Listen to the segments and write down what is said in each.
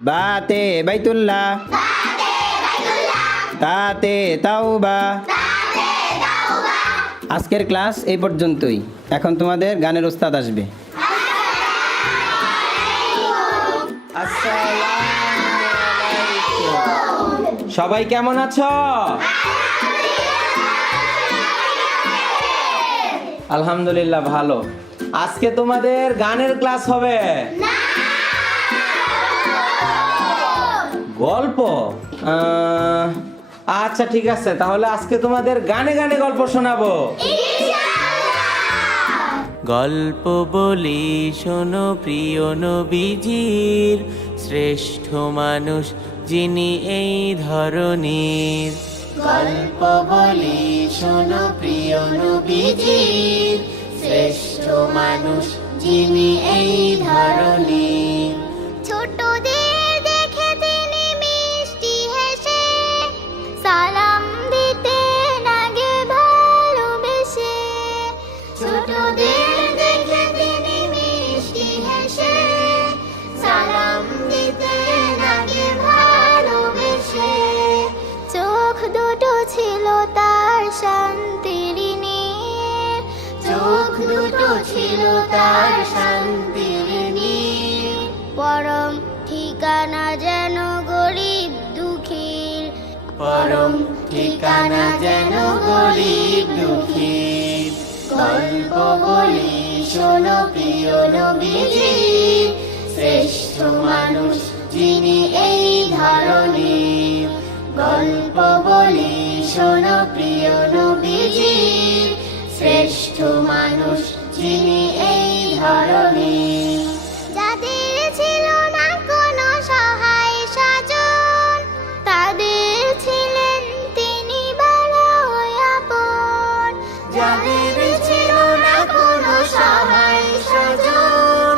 বাতে বাইতুল্লাহ, তাতে তাওবা। আজকের ক্লাস এই পর্যন্তই। এখন তোমাদের গানের ওস্তাদ আসবে। সবাই কেমন আছো? আলহামদুলিল্লাহ ভালো। আজকে তোমাদের গানের ক্লাস হবে। গল্প? আচ্ছা ঠিক আছে, তাহলে আজকে তোমাদের গানে গানে গল্প শোনাবো। গল্প বলি শোনো প্রিয় নবীজির, শ্রেষ্ঠ মানুষ যিনি এই ধরনীর। গল্প বলি শোনো প্রিয় নবীজির, শ্রেষ্ঠ মানুষ যিনি এই ধরনীর। ছোটদের দেখে তিনি মিষ্টি হেসে সালাম দিতেন আগে ভালোবেসে। ছোটদের দেখে তিনি মিষ্টি হেসে সালাম দিতেন আগে ভালোবেসে। চোখ দুটো ছিল তার শান্তির নীর, চোখ দুটো ছিল তার শান্তির নীর। পরম ঠিকানা যেন গরিব দুঃখীর, পরম ঠিকানা যেন গরিব দুঃখীর। গল্প বলি শোনো প্রিয় নবীজির, শ্রেষ্ঠ মানুষ যিনি এই ধরনীর। গল্প বলি শোনো প্রিয় নবীজির, শ্রেষ্ঠ মানুষ যিনি এই ধরনীর। যাদের ছিল না কোনো সহায় স্বজন, তাদের ছিলেন তিনি বড়ই আপন। যাদের ছিল না কোনো সহায় স্বজন,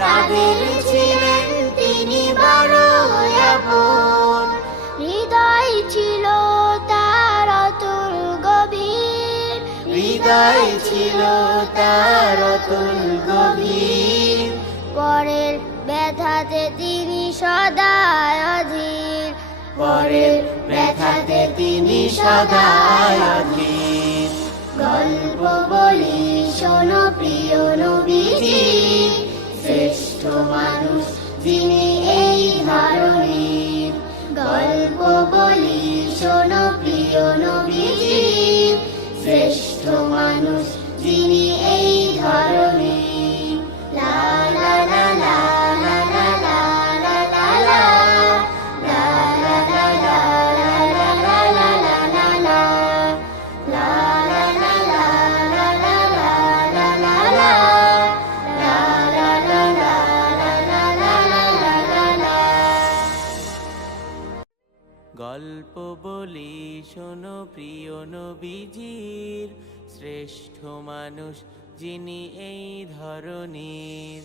তাদের ছিলেন তিনি বড়ই আপন। হৃদয় ছিল তার অতুল গভীর, হৃদয় ছিল তার অতুল গভীর। পরের ব্যথাতে তিনি সদা অধীর, পরের ব্যথাতে তিনি সদা অধীর। গল্প বলি শোনো প্রিয় নবীজির, শ্রেষ্ঠ মানুষ যিনি এই ধরনীর। গল্প বলি শোনো প্রিয় নবীজির, শ্রেষ্ঠ মানুষ যিনি এই ধরনীর। লা লা লা লা লা লা লা লা লা লা, লা লা লা লা লা লা লা লা লা লা লা, লা লা লা লা লা লা লা লা লা লা, লা লা লা লা লা লা লা লা লা। গল্প বলি শোনো প্রিয় নবীজির, শ্রেষ্ঠ মানুষ যিনি এই ধরনীর।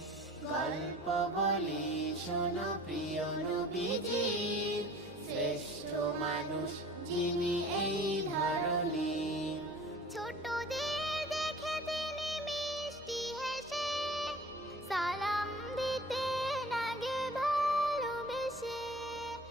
গল্প বলি শোনো প্রিয় নবীজির, শ্রেষ্ঠ মানুষ যিনি এই